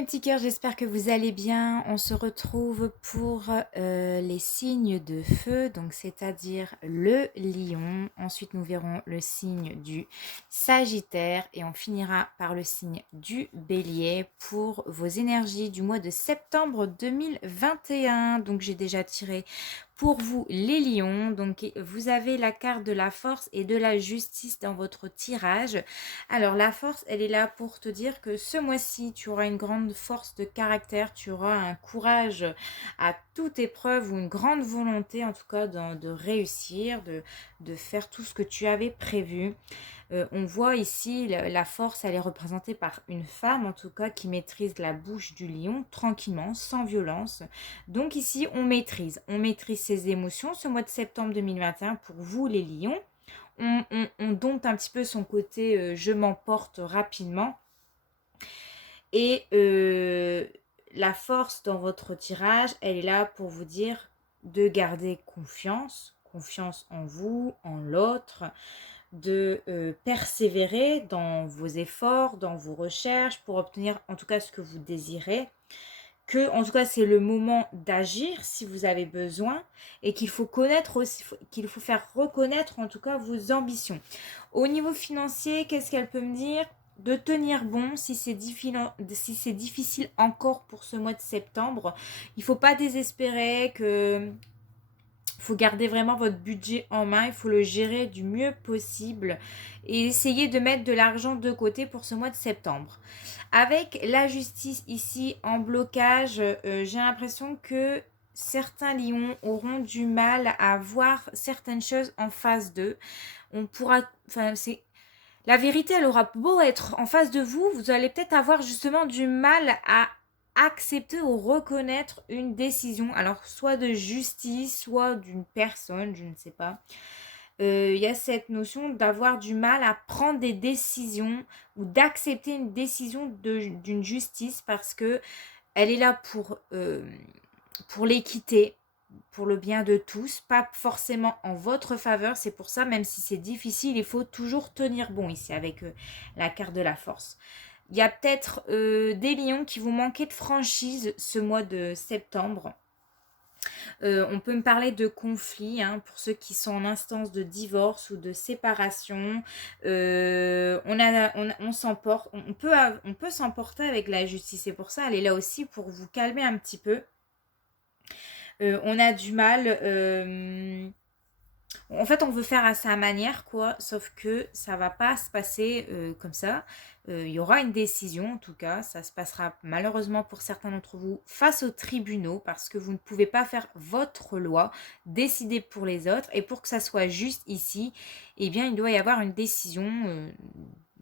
mes petits cœurs, j'espère que vous allez bien. On se retrouve pour les signes de feu, donc c'est-à-dire le lion. Ensuite, nous verrons le signe du Sagittaire et on finira par le signe du Bélier pour vos énergies du mois de septembre 2021. Donc j'ai déjà tiré pour vous les lions. Donc vous avez la carte de la force et de la justice dans votre tirage. Alors la force, elle est là pour te dire que ce mois-ci, tu auras une grande force de caractère, tu auras un courage à toute épreuve ou une grande volonté en tout cas de réussir, de faire tout ce que tu avais prévu. On voit ici la force, elle est représentée par une femme en tout cas qui maîtrise la bouche du lion tranquillement, sans violence. Donc ici, on maîtrise ses émotions ce mois de septembre 2021 pour vous les lions. On dompte un petit peu son côté je m'emporte rapidement. Et la force dans votre tirage, elle est là pour vous dire de garder confiance en vous, en l'autre, de persévérer dans vos efforts, dans vos recherches pour obtenir en tout cas ce que vous désirez. Que en tout cas c'est le moment d'agir si vous avez besoin et qu'il faut connaître aussi, qu'il faut faire reconnaître en tout cas vos ambitions. Au niveau financier, qu'est-ce qu'elle peut me dire? De tenir bon si c'est difficile encore pour ce mois de septembre. Il ne faut pas désespérer que il faut garder vraiment votre budget en main, il faut le gérer du mieux possible et essayer de mettre de l'argent de côté pour ce mois de septembre. Avec la justice ici en blocage, j'ai l'impression que certains lions auront du mal à voir certaines choses en face d'eux. On pourra, enfin c'est la vérité, elle aura beau être en face de vous, vous allez peut-être avoir justement du mal à accepter ou reconnaître une décision, alors soit de justice, soit d'une personne, je ne sais pas. Y a cette notion d'avoir du mal à prendre des décisions ou d'accepter une décision d'une justice parce que elle est là pour l'équité, pour le bien de tous, pas forcément en votre faveur. C'est pour ça, même si c'est difficile, il faut toujours tenir bon ici avec la carte de la force. Il y a peut-être des lions qui vont manquer de franchise ce mois de septembre. On peut me parler de conflits pour ceux qui sont en instance de divorce ou de séparation. On s'emporte, on peut s'emporter avec la justice. C'est pour ça, elle est là aussi pour vous calmer un petit peu. On a du mal. En fait, on veut faire à sa manière, quoi. Sauf que ça va pas se passer comme ça. Il y aura une décision, en tout cas. Ça se passera malheureusement pour certains d'entre vous face aux tribunaux parce que vous ne pouvez pas faire votre loi, décider pour les autres. Et pour que ça soit juste ici, eh bien, il doit y avoir une décision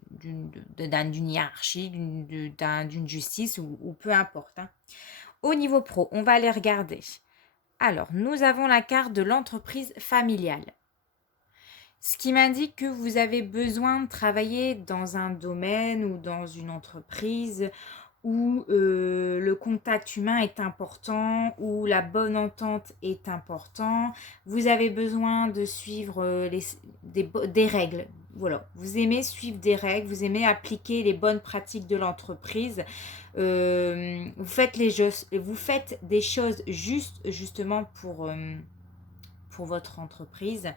d'une hiérarchie, d'une justice ou peu importe. Au niveau pro, on va aller regarder. Alors, nous avons la carte de l'entreprise familiale. Ce qui m'indique que vous avez besoin de travailler dans un domaine ou dans une entreprise où le contact humain est important, où la bonne entente est important. Vous avez besoin de suivre des règles. Voilà, vous aimez suivre des règles, vous aimez appliquer les bonnes pratiques de l'entreprise. Vous faites des choses justement pour votre entreprise.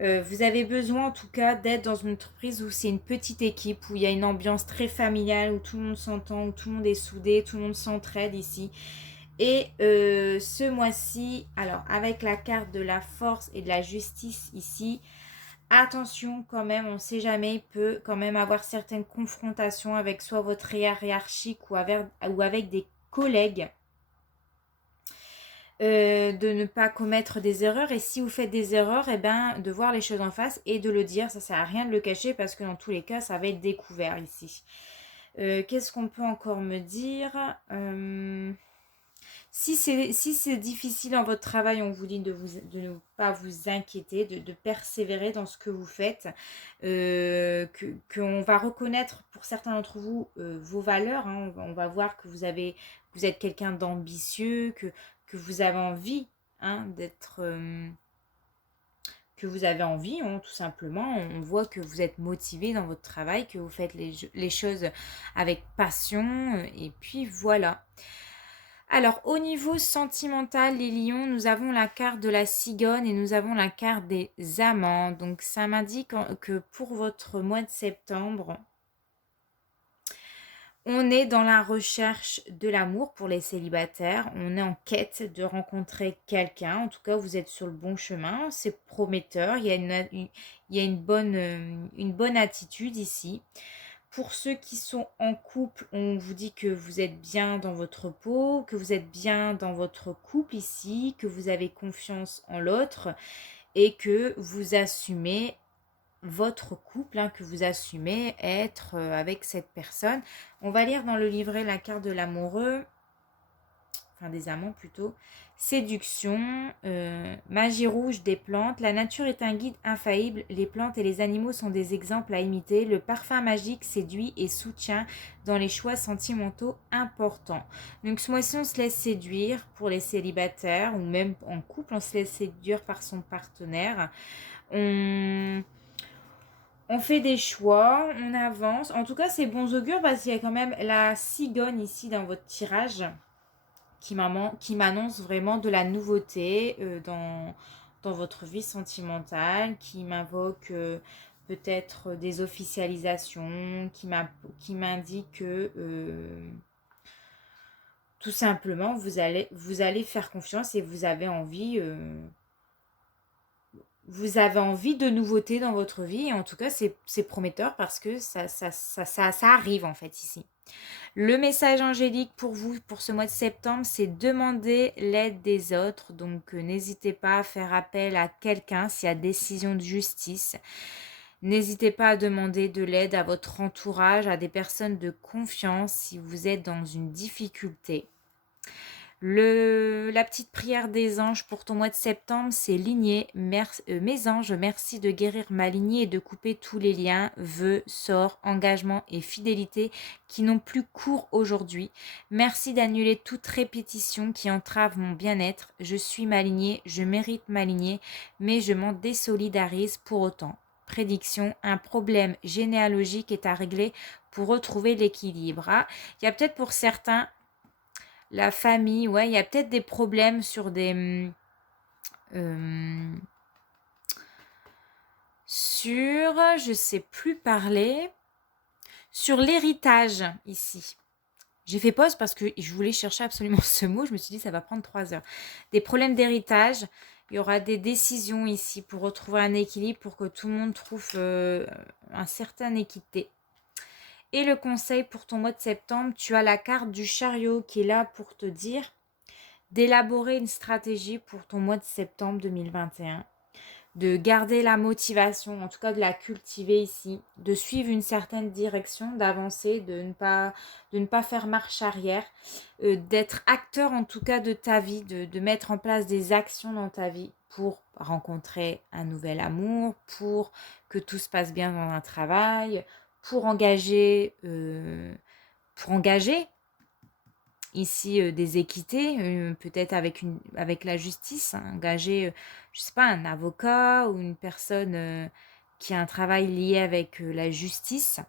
Vous avez besoin en tout cas d'être dans une entreprise où c'est une petite équipe, où il y a une ambiance très familiale, où tout le monde s'entend, où tout le monde est soudé, tout le monde s'entraide ici. Et ce mois-ci, alors avec la carte de la force et de la justice ici, attention quand même, on ne sait jamais, il peut quand même avoir certaines confrontations avec soit votre hiérarchique ou avec des collègues. De ne pas commettre des erreurs et si vous faites des erreurs, de voir les choses en face et de le dire. Ça sert à rien de le cacher parce que dans tous les cas, ça va être découvert ici. Qu'est-ce qu'on peut encore me dire? Si c'est difficile dans votre travail, on vous dit de ne pas vous inquiéter, de persévérer dans ce que vous faites, qu'on va reconnaître pour certains d'entre vous vos valeurs. On va voir que vous êtes quelqu'un d'ambitieux, que vous avez envie d'être... que vous avez envie, hein, tout simplement. On voit que vous êtes motivé dans votre travail, que vous faites les choses avec passion, et puis voilà. Alors, au niveau sentimental, les lions, nous avons la carte de la cigogne et nous avons la carte des amants. Donc, ça m'indique que pour votre mois de septembre, on est dans la recherche de l'amour pour les célibataires. On est en quête de rencontrer quelqu'un. En tout cas, vous êtes sur le bon chemin. C'est prometteur. Il y a une bonne attitude ici. Pour ceux qui sont en couple, on vous dit que vous êtes bien dans votre peau, que vous êtes bien dans votre couple ici, que vous avez confiance en l'autre et que vous assumez votre couple, hein, que vous assumez être avec cette personne. On va lire dans le livret la carte de l'amoureux, enfin des amants plutôt. Séduction, magie rouge des plantes. La nature est un guide infaillible. Les plantes et les animaux sont des exemples à imiter. Le parfum magique séduit et soutient dans les choix sentimentaux importants. Donc ce mois-ci, on se laisse séduire pour les célibataires ou même en couple, on se laisse séduire par son partenaire. On fait des choix, on avance. En tout cas, c'est bon augure parce qu'il y a quand même la cigogne ici dans votre tirage qui m'annonce vraiment de la nouveauté dans votre vie sentimentale, qui m'invoque peut-être des officialisations, qui m'indique que tout simplement vous allez faire confiance et vous avez envie de nouveautés dans votre vie. Et en tout cas, c'est prometteur parce que ça arrive en fait ici. Le message angélique pour vous, pour ce mois de septembre, c'est demander l'aide des autres. Donc, n'hésitez pas à faire appel à quelqu'un s'il y a décision de justice. N'hésitez pas à demander de l'aide à votre entourage, à des personnes de confiance si vous êtes dans une difficulté. La petite prière des anges pour ton mois de septembre, c'est lignée. Mes anges, merci de guérir ma lignée et de couper tous les liens, vœux, sorts, engagements et fidélités qui n'ont plus cours aujourd'hui. Merci d'annuler toute répétition qui entrave mon bien-être. Je suis ma lignée, je mérite ma lignée, mais je m'en désolidarise pour autant. Prédiction, un problème généalogique est à régler pour retrouver l'équilibre. Ah, il y a peut-être pour certains la famille, ouais, il y a peut-être des problèmes sur je sais plus parler, sur l'héritage ici. J'ai fait pause parce que je voulais chercher absolument ce mot, je me suis dit ça va prendre 3 heures. Des problèmes d'héritage, il y aura des décisions ici pour retrouver un équilibre, pour que tout le monde trouve un certain équité. Et le conseil pour ton mois de septembre, tu as la carte du chariot qui est là pour te dire d'élaborer une stratégie pour ton mois de septembre 2021, de garder la motivation, en tout cas de la cultiver ici, de suivre une certaine direction, d'avancer, de ne pas faire marche arrière, d'être acteur en tout cas de ta vie, de mettre en place des actions dans ta vie pour rencontrer un nouvel amour, pour que tout se passe bien dans un travail, pour engager ici des équités, peut-être avec la justice, hein, engager, je sais pas, un avocat ou une personne qui a un travail lié avec la justice.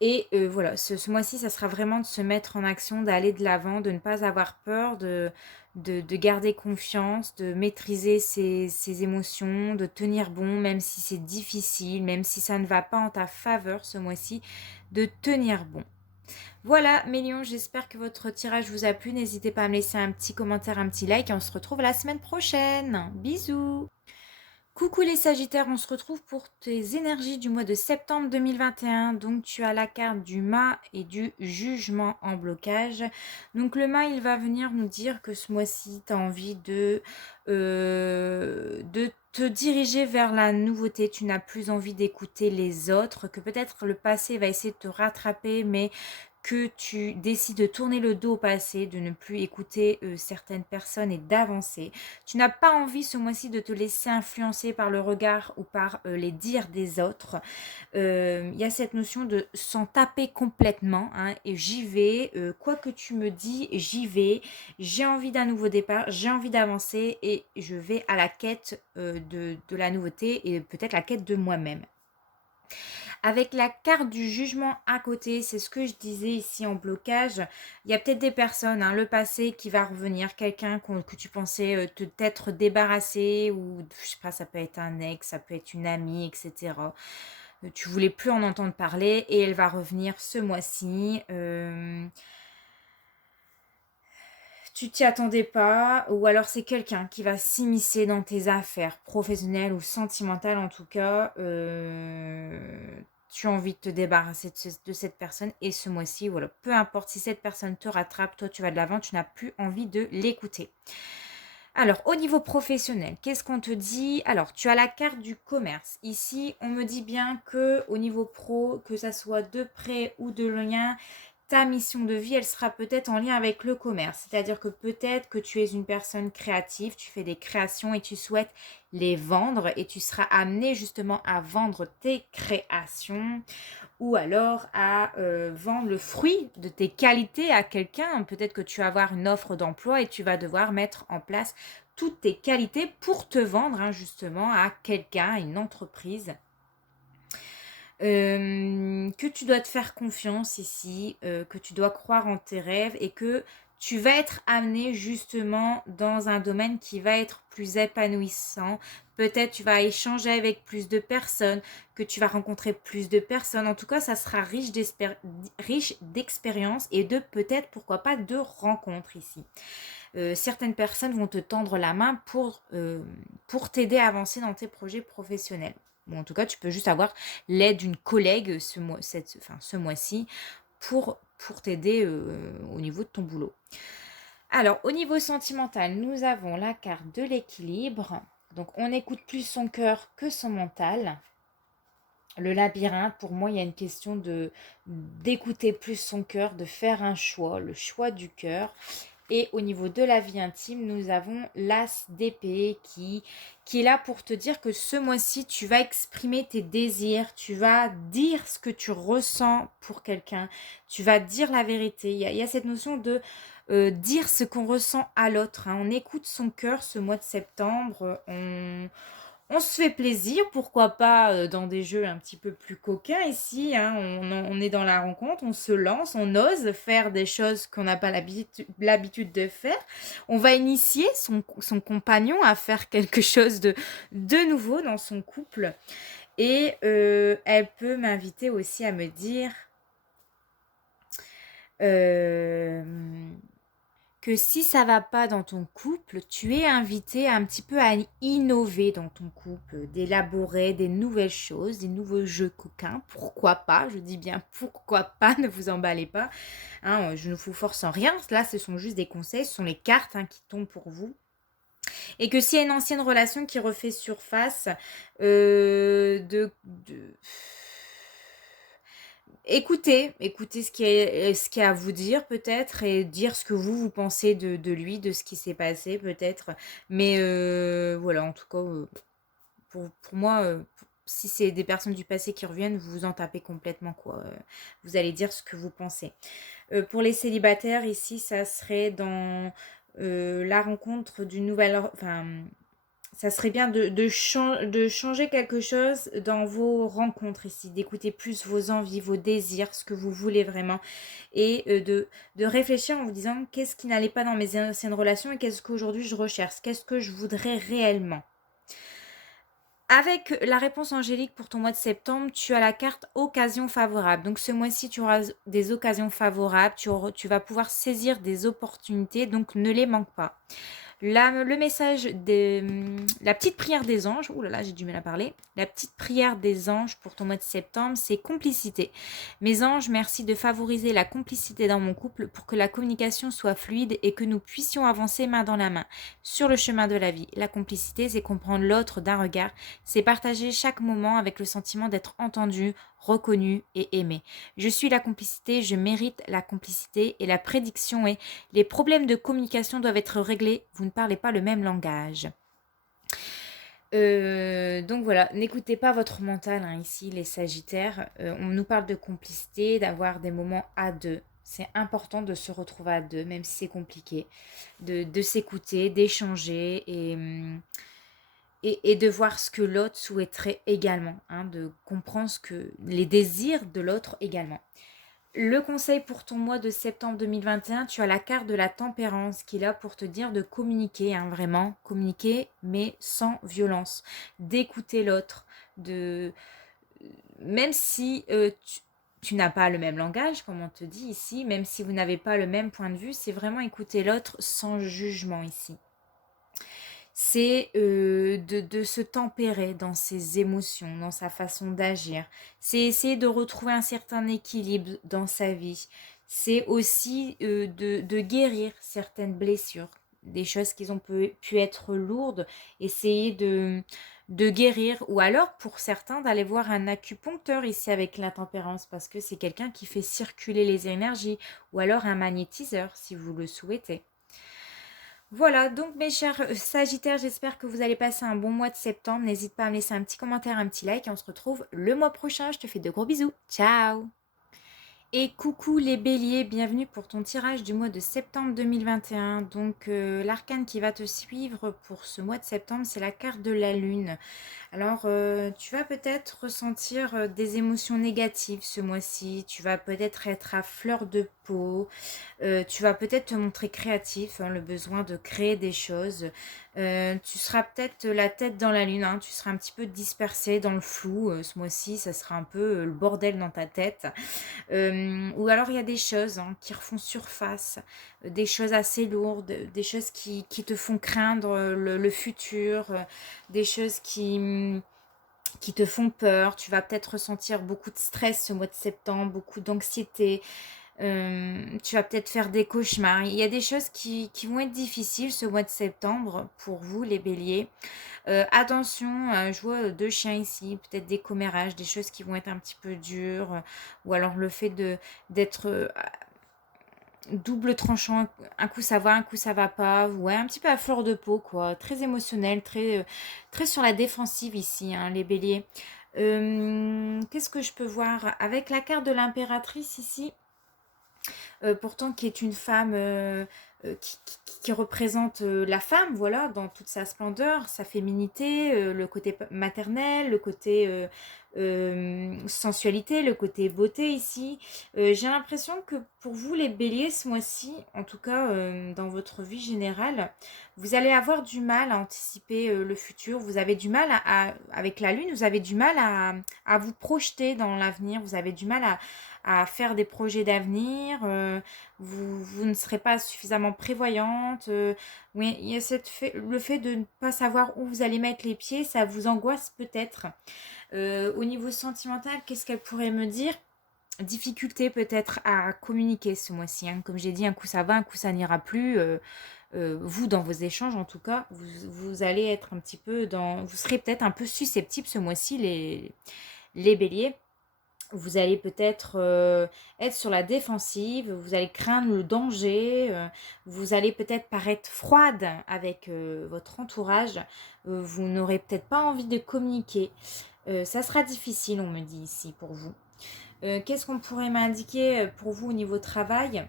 Et voilà, ce mois-ci, ça sera vraiment de se mettre en action, d'aller de l'avant, de ne pas avoir peur, de garder confiance, de maîtriser ses émotions, de tenir bon, même si c'est difficile, même si ça ne va pas en ta faveur ce mois-ci, de tenir bon. Voilà mes lions, j'espère que votre tirage vous a plu. N'hésitez pas à me laisser un petit commentaire, un petit like et on se retrouve la semaine prochaine. Bisous. Coucou les Sagittaires, on se retrouve pour tes énergies du mois de septembre 2021. Donc tu as la carte du mât et du jugement en blocage. Donc le mât, il va venir nous dire que ce mois-ci, tu as envie de te diriger vers la nouveauté. Tu n'as plus envie d'écouter les autres, que peut-être le passé va essayer de te rattraper, mais que tu décides de tourner le dos au passé, de ne plus écouter certaines personnes et d'avancer. Tu n'as pas envie ce mois-ci de te laisser influencer par le regard ou par les dires des autres. Il y a cette notion de s'en taper complètement, hein, et j'y vais, quoi que tu me dis, j'y vais. J'ai envie d'un nouveau départ, j'ai envie d'avancer et je vais à la quête de la nouveauté et peut-être la quête de moi-même. Avec la carte du jugement à côté, c'est ce que je disais ici en blocage. Il y a peut-être des personnes, hein, le passé qui va revenir, quelqu'un que tu pensais t'être débarrassé, ou je sais pas, ça peut être un ex, ça peut être une amie, etc. Tu voulais plus en entendre parler et elle va revenir ce mois-ci. Tu t'y attendais pas, ou alors c'est quelqu'un qui va s'immiscer dans tes affaires professionnelles ou sentimentales en tout cas. Tu as envie de te débarrasser de cette personne et ce mois-ci, voilà, peu importe si cette personne te rattrape, toi tu vas de l'avant, tu n'as plus envie de l'écouter. Alors, au niveau professionnel, qu'est-ce qu'on te dit? Alors, tu as la carte du commerce. Ici, on me dit bien que au niveau pro, que ça soit de près ou de loin, ta mission de vie, elle sera peut-être en lien avec le commerce. C'est-à-dire que peut-être que tu es une personne créative, tu fais des créations et tu souhaites les vendre et tu seras amené justement à vendre tes créations ou alors à vendre le fruit de tes qualités à quelqu'un. Peut-être que tu vas avoir une offre d'emploi et tu vas devoir mettre en place toutes tes qualités pour te vendre, hein, justement à quelqu'un, à une entreprise. Que tu dois te faire confiance ici, que tu dois croire en tes rêves et que tu vas être amené justement dans un domaine qui va être plus épanouissant. Peut-être tu vas échanger avec plus de personnes, que tu vas rencontrer plus de personnes. En tout cas, ça sera riche d'expériences et de peut-être, pourquoi pas, de rencontres ici. Certaines personnes vont te tendre la main pour t'aider à avancer dans tes projets professionnels. Ou en tout cas, tu peux juste avoir l'aide d'une collègue ce mois-ci pour t'aider au niveau de ton boulot. Alors, au niveau sentimental, nous avons la carte de l'équilibre. Donc, on écoute plus son cœur que son mental. Le labyrinthe, pour moi, il y a une question d'écouter plus son cœur, de faire un choix, le choix du cœur. Et au niveau de la vie intime, nous avons l'as d'épée qui est là pour te dire que ce mois-ci, tu vas exprimer tes désirs, tu vas dire ce que tu ressens pour quelqu'un, tu vas dire la vérité. Il y a cette notion de dire ce qu'on ressent à l'autre, hein. On écoute son cœur ce mois de septembre, on se fait plaisir, pourquoi pas dans des jeux un petit peu plus coquins ici, hein. On est dans la rencontre, on se lance, on ose faire des choses qu'on n'a pas l'habitude de faire. On va initier son compagnon à faire quelque chose de nouveau dans son couple. Et elle peut m'inviter aussi à me dire que si ça va pas dans ton couple, tu es invité un petit peu à innover dans ton couple, d'élaborer des nouvelles choses, des nouveaux jeux coquins. Pourquoi pas? Je dis bien pourquoi pas, ne vous emballez pas. Hein, je ne vous force en rien. Là, ce sont juste des conseils, ce sont les cartes, hein, qui tombent pour vous. Et que s'il y a une ancienne relation qui refait surface, écoutez ce qui est à vous dire peut-être et dire ce que vous pensez de lui, de ce qui s'est passé peut-être. Mais voilà, en tout cas, pour moi, si c'est des personnes du passé qui reviennent, vous vous en tapez complètement, quoi. Vous allez dire ce que vous pensez. Pour les célibataires, ici, ça serait dans la rencontre d'une nouvelle... Enfin, ça serait bien de changer quelque chose dans vos rencontres ici, d'écouter plus vos envies, vos désirs, ce que vous voulez vraiment, et de réfléchir en vous disant qu'est-ce qui n'allait pas dans mes anciennes relations et qu'est-ce qu'aujourd'hui je recherche, qu'est-ce que je voudrais réellement. Avec la réponse angélique pour ton mois de septembre, tu as la carte occasion favorable. Donc ce mois-ci, tu auras des occasions favorables, tu vas pouvoir saisir des opportunités, donc ne les manque pas. Le message la petite prière des anges, ouh là là, j'ai du mal à parler. La petite prière des anges pour ton mois de septembre, c'est complicité. Mes anges, merci de favoriser la complicité dans mon couple pour que la communication soit fluide et que nous puissions avancer main dans la main sur le chemin de la vie. La complicité, c'est comprendre l'autre d'un regard, c'est partager chaque moment avec le sentiment d'être entendu, reconnu et aimé. Je suis la complicité, je mérite la complicité et la prédiction est les problèmes de communication doivent être réglés, vous ne parlez pas le même langage. Donc voilà, n'écoutez pas votre mental hein, ici, les Sagittaires. On nous parle de complicité, d'avoir des moments à deux. C'est important de se retrouver à deux, même si c'est compliqué, de s'écouter, d'échanger et de voir ce que l'autre souhaiterait également, hein, de comprendre les désirs de l'autre également. Le conseil pour ton mois de septembre 2021, tu as la carte de la tempérance qui est là pour te dire de communiquer, hein, vraiment, communiquer, mais sans violence, d'écouter l'autre, même si tu n'as pas le même langage, comme on te dit ici, même si vous n'avez pas le même point de vue, c'est vraiment écouter l'autre sans jugement ici. C'est de se tempérer dans ses émotions, dans sa façon d'agir. C'est essayer de retrouver un certain équilibre dans sa vie. C'est aussi de guérir certaines blessures, des choses qui ont pu être lourdes, essayer de guérir. Ou alors, pour certains, d'aller voir un acupuncteur ici avec la tempérance, parce que c'est quelqu'un qui fait circuler les énergies. Ou alors un magnétiseur, si vous le souhaitez. Voilà, donc mes chers Sagittaires, j'espère que vous allez passer un bon mois de septembre. N'hésite pas à me laisser un petit commentaire, un petit like et on se retrouve le mois prochain. Je te fais de gros bisous. Ciao! Et coucou les béliers, bienvenue pour ton tirage du mois de septembre 2021. Donc l'arcane qui va te suivre pour ce mois de septembre, c'est la carte de la lune. Alors tu vas peut-être ressentir des émotions négatives ce mois-ci, tu vas peut-être être à fleur de peau, tu vas peut-être te montrer créatif, hein, le besoin de créer des choses. Tu seras peut-être la tête dans la lune, hein, tu seras un petit peu dispersé dans le flou. Ce mois-ci, ça sera un peu le bordel dans ta tête. Ou alors il y a des choses hein, qui refont surface, des choses assez lourdes, des choses qui te font craindre le futur, des choses qui te font peur. Tu vas peut-être ressentir beaucoup de stress ce mois de septembre, beaucoup d'anxiété. Tu vas peut-être faire des cauchemars. Il y a des choses qui vont être difficiles ce mois de septembre pour vous les béliers. Attention, je vois deux chiens ici, peut-être des commérages, des choses qui vont être un petit peu dures, ou alors le fait d'être double tranchant, un coup ça va, un coup ça va pas, ouais, un petit peu à fleur de peau, quoi, très émotionnel, très sur la défensive ici, hein, les béliers. Qu'est-ce que je peux voir avec la carte de l'impératrice ici? Pourtant qui est une femme qui représente la femme, voilà, dans toute sa splendeur, sa féminité, le côté maternel, le côté sensualité, le côté beauté ici. J'ai l'impression que pour vous les béliers ce mois-ci, en tout cas dans votre vie générale, vous allez avoir du mal à anticiper le futur, vous avez du mal avec la lune, vous avez du mal à vous projeter dans l'avenir, vous avez du mal à faire des projets d'avenir, vous ne serez pas suffisamment prévoyante. Oui, il y a le fait de ne pas savoir où vous allez mettre les pieds, ça vous angoisse peut-être. Au niveau sentimental, qu'est-ce qu'elle pourrait me dire? Difficulté peut-être à communiquer ce mois-ci. Hein. Comme j'ai dit, un coup ça va, un coup ça n'ira plus. Vous, dans vos échanges, en tout cas, vous allez être un petit peu dans... Vous serez peut-être un peu susceptible ce mois-ci, les béliers. Vous allez peut-être être sur la défensive, vous allez craindre le danger, vous allez peut-être paraître froide avec votre entourage, vous n'aurez peut-être pas envie de communiquer. Ça sera difficile, on me dit ici, pour vous. Qu'est-ce qu'on pourrait m'indiquer pour vous au niveau travail?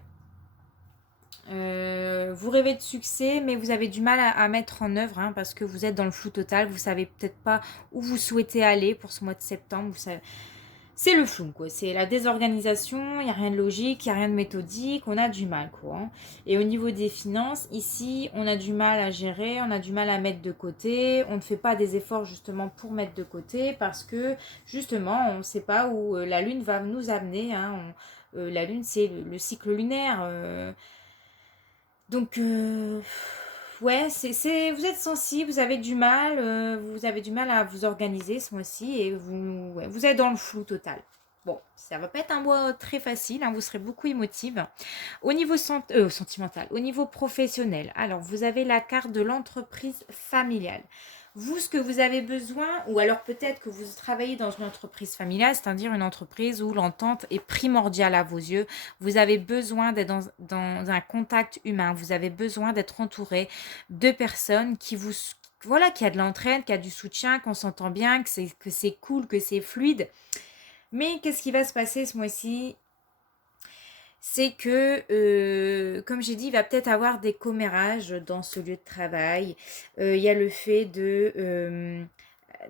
Vous rêvez de succès, mais vous avez du mal à mettre en œuvre hein, parce que vous êtes dans le flou total. Vous savez peut-être pas où vous souhaitez aller pour ce mois de septembre. Vous savez... C'est le flou, quoi. C'est la désorganisation, il n'y a rien de logique, il n'y a rien de méthodique, on a du mal, quoi. Hein. Et au niveau des finances, ici, on a du mal à gérer, on a du mal à mettre de côté, on ne fait pas des efforts justement pour mettre de côté parce que justement, on ne sait pas où la Lune va nous amener. Hein. La Lune, c'est le cycle lunaire. Donc, ouais, vous êtes sensible, vous avez du mal à vous organiser ce mois-ci et vous êtes dans le flou total. Bon, ça va pas être un mois très facile, hein, vous serez beaucoup émotive. Au niveau sentimental, au niveau professionnel, alors vous avez la carte de l'entreprise familiale. Vous, ce que vous avez besoin, ou alors peut-être que vous travaillez dans une entreprise familiale, c'est-à-dire une entreprise où l'entente est primordiale à vos yeux. Vous avez besoin d'être dans un contact humain. Vous avez besoin d'être entouré de personnes qui vous... Voilà, qui a de l'entraide, qui a du soutien, qu'on s'entend bien, que c'est cool, que c'est fluide. Mais qu'est-ce qui va se passer ce mois-ci? C'est que, comme j'ai dit, il va peut-être avoir des commérages dans ce lieu de travail. Il y a le fait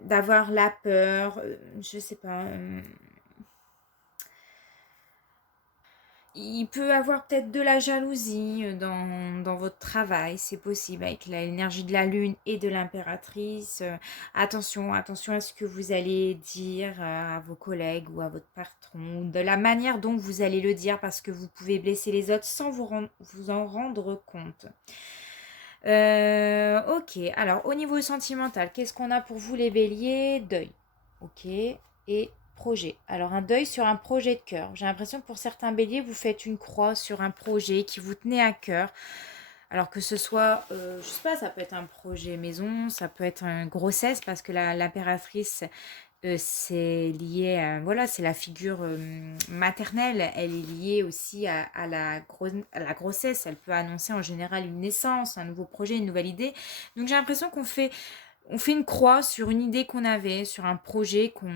d'avoir la peur, je sais pas. Il peut avoir peut-être de la jalousie dans votre travail, c'est possible, avec l'énergie de la lune et de l'impératrice. Attention, attention à ce que vous allez dire à vos collègues ou à votre patron, de la manière dont vous allez le dire, parce que vous pouvez blesser les autres sans vous en rendre compte. Ok, alors au niveau sentimental, qu'est-ce qu'on a pour vous les béliers? Deuil. Ok, et projet. Alors un deuil sur un projet de cœur. J'ai l'impression que pour certains béliers, vous faites une croix sur un projet qui vous tenait à cœur. Alors que ce soit, je sais pas, ça peut être un projet maison, ça peut être une grossesse, parce que l'impératrice, c'est lié à, voilà, c'est la figure maternelle. Elle est liée aussi à la grossesse. Elle peut annoncer en général une naissance, un nouveau projet, une nouvelle idée. Donc j'ai l'impression on fait une croix sur une idée qu'on avait, sur un projet que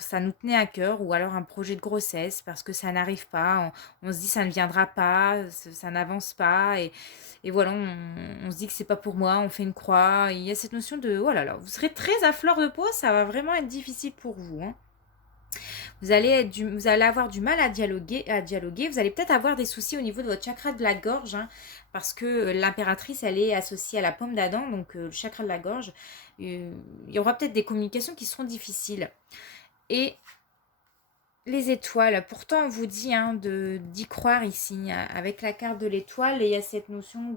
ça nous tenait à cœur, ou alors un projet de grossesse parce que ça n'arrive pas. On se dit ça ne viendra pas, ça n'avance pas, et voilà, on se dit que c'est pas pour moi, on fait une croix. Il y a cette notion de oh là là, vous serez très à fleur de peau, ça va vraiment être difficile pour vous, hein. Vous allez avoir du mal à dialoguer. Vous allez peut-être avoir des soucis au niveau de votre chakra de la gorge, hein, parce que l'impératrice, elle est associée à la pomme d'Adam, donc le chakra de la gorge. Il y aura peut-être des communications qui seront difficiles. Et les étoiles, pourtant on vous dit d'y croire ici, hein. Avec la carte de l'étoile, il y a cette notion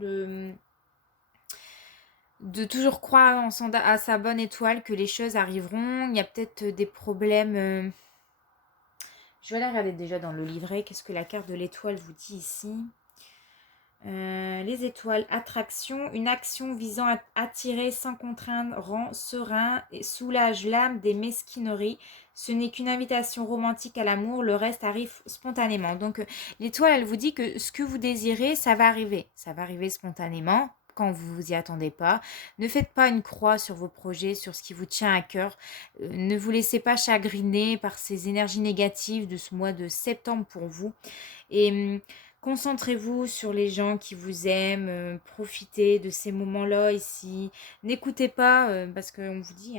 de toujours croire à sa bonne étoile, que les choses arriveront. Il y a peut-être des problèmes. Je vais aller regarder déjà dans le livret, qu'est-ce que la carte de l'étoile vous dit ici. Les étoiles, attraction, une action visant à attirer sans contraindre rend serein et soulage l'âme des mesquineries. Ce n'est qu'une invitation romantique à l'amour, le reste arrive spontanément. Donc l'étoile, elle vous dit que ce que vous désirez, ça va arriver spontanément quand vous vous y attendez pas. Ne faites pas une croix sur vos projets, sur ce qui vous tient à cœur. Ne vous laissez pas chagriner par ces énergies négatives de ce mois de septembre pour vous. Et concentrez-vous sur les gens qui vous aiment, profitez de ces moments-là ici. N'écoutez pas, parce qu'on vous dit,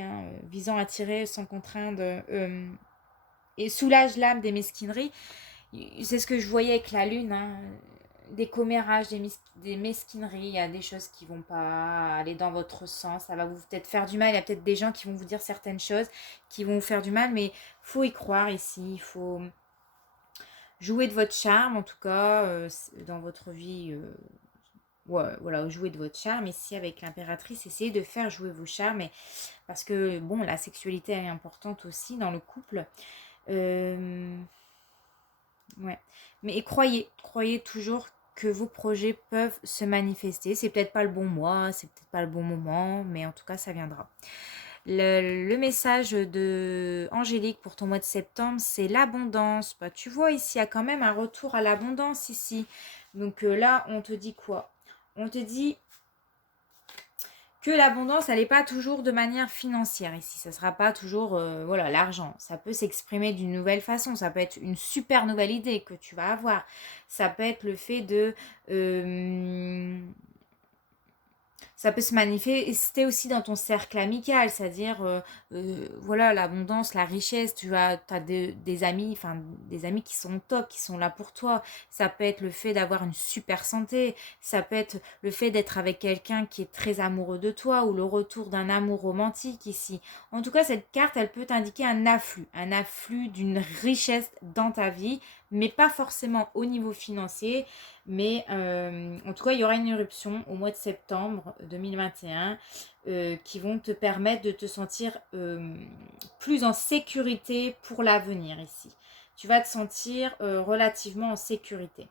visant à tirer sans contraindre, et soulage l'âme des mesquineries. C'est ce que je voyais avec la lune, des commérages, des mesquineries, il y a des choses qui vont pas aller dans votre sens, ça va vous peut-être faire du mal, il y a peut-être des gens qui vont vous dire certaines choses qui vont vous faire du mal, mais faut y croire ici, il faut jouer de votre charme, en tout cas, dans votre vie. Ouais, voilà, jouer de votre charme. Ici, avec l'impératrice, essayez de faire jouer vos charmes. Parce que, bon, la sexualité est importante aussi dans le couple. Ouais. Mais croyez toujours que vos projets peuvent se manifester. C'est peut-être pas le bon mois, c'est peut-être pas le bon moment, mais en tout cas, ça viendra. Le message de Angélique pour ton mois de septembre, c'est l'abondance. Bah, tu vois, ici, il y a quand même un retour à l'abondance ici. Donc là, on te dit quoi? On te dit que l'abondance, elle n'est pas toujours de manière financière ici. Ça ne sera pas toujours voilà, l'argent. Ça peut s'exprimer d'une nouvelle façon. Ça peut être une super nouvelle idée que tu vas avoir. Ça peut être le fait de... ça peut se manifester aussi dans ton cercle amical, c'est-à-dire, voilà, l'abondance, la richesse, tu as des amis, enfin, des amis qui sont top, qui sont là pour toi. Ça peut être le fait d'avoir une super santé, ça peut être le fait d'être avec quelqu'un qui est très amoureux de toi, ou le retour d'un amour romantique ici. En tout cas, cette carte, elle peut t'indiquer un afflux d'une richesse dans ta vie, mais pas forcément au niveau financier. Mais en tout cas, il y aura une éruption au mois de septembre 2021 qui vont te permettre de te sentir plus en sécurité pour l'avenir ici. Tu vas te sentir relativement en sécurité.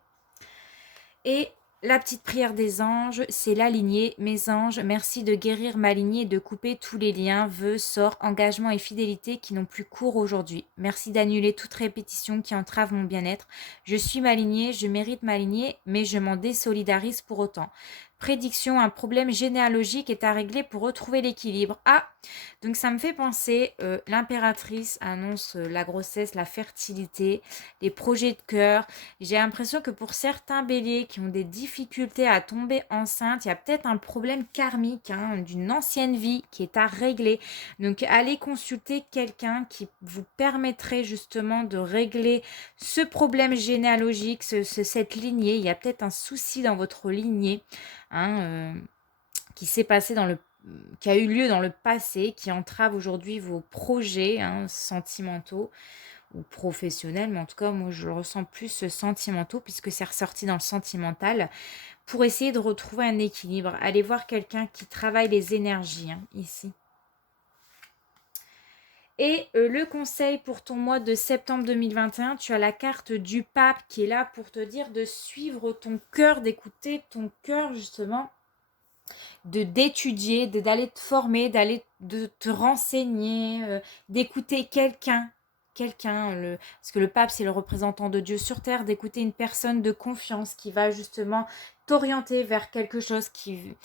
Et La petite prière des anges, c'est la lignée. Mes anges, merci de guérir ma lignée et de couper tous les liens, vœux, sorts, engagements et fidélités qui n'ont plus cours aujourd'hui. Merci d'annuler toute répétition qui entrave mon bien-être. Je suis ma lignée, je mérite ma lignée, mais je m'en désolidarise pour autant. Prédiction, un problème généalogique est à régler pour retrouver l'équilibre. Ah, donc ça me fait penser, l'impératrice annonce la grossesse, la fertilité, les projets de cœur. J'ai l'impression que pour certains béliers qui ont des difficultés à tomber enceinte, il y a peut-être un problème karmique, hein, d'une ancienne vie qui est à régler. Donc allez consulter quelqu'un qui vous permettrait justement de régler ce problème généalogique, cette lignée. Il y a peut-être un souci dans votre lignée, hein, qui s'est passé qui a eu lieu dans le passé, qui entrave aujourd'hui vos projets, hein, sentimentaux ou professionnels, mais en tout cas, moi, je le ressens plus sentimentaux, puisque c'est ressorti dans le sentimental, pour essayer de retrouver un équilibre. Allez voir quelqu'un qui travaille les énergies, hein, ici. Et le conseil pour ton mois de septembre 2021, tu as la carte du pape qui est là pour te dire de suivre ton cœur, d'écouter ton cœur justement, d'étudier, d'aller te former, de te renseigner, d'écouter quelqu'un, parce que le pape c'est le représentant de Dieu sur terre, d'écouter une personne de confiance qui va justement t'orienter vers quelque chose qui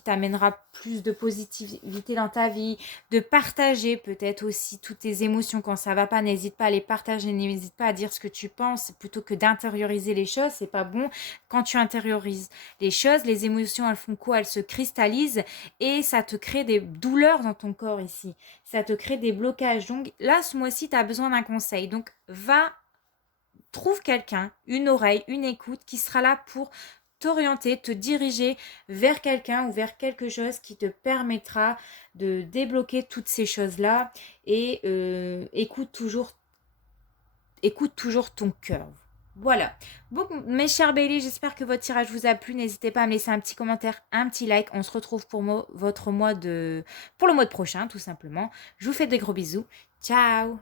t'amènera plus de positivité dans ta vie, de partager peut-être aussi toutes tes émotions quand ça va pas, n'hésite pas à les partager, n'hésite pas à dire ce que tu penses plutôt que d'intérioriser les choses, c'est pas bon. Quand tu intériorises les choses, les émotions elles font quoi? Elles se cristallisent et ça te crée des douleurs dans ton corps ici, ça te crée des blocages. Donc là ce mois-ci tu as besoin d'un conseil, donc trouve quelqu'un, une oreille, une écoute qui sera là pour t'orienter, te diriger vers quelqu'un ou vers quelque chose qui te permettra de débloquer toutes ces choses-là et écoute toujours ton cœur. Voilà. Bon, mes chers Béliers, j'espère que votre tirage vous a plu. N'hésitez pas à me laisser un petit commentaire, un petit like. On se retrouve pour le mois prochain, tout simplement. Je vous fais des gros bisous. Ciao!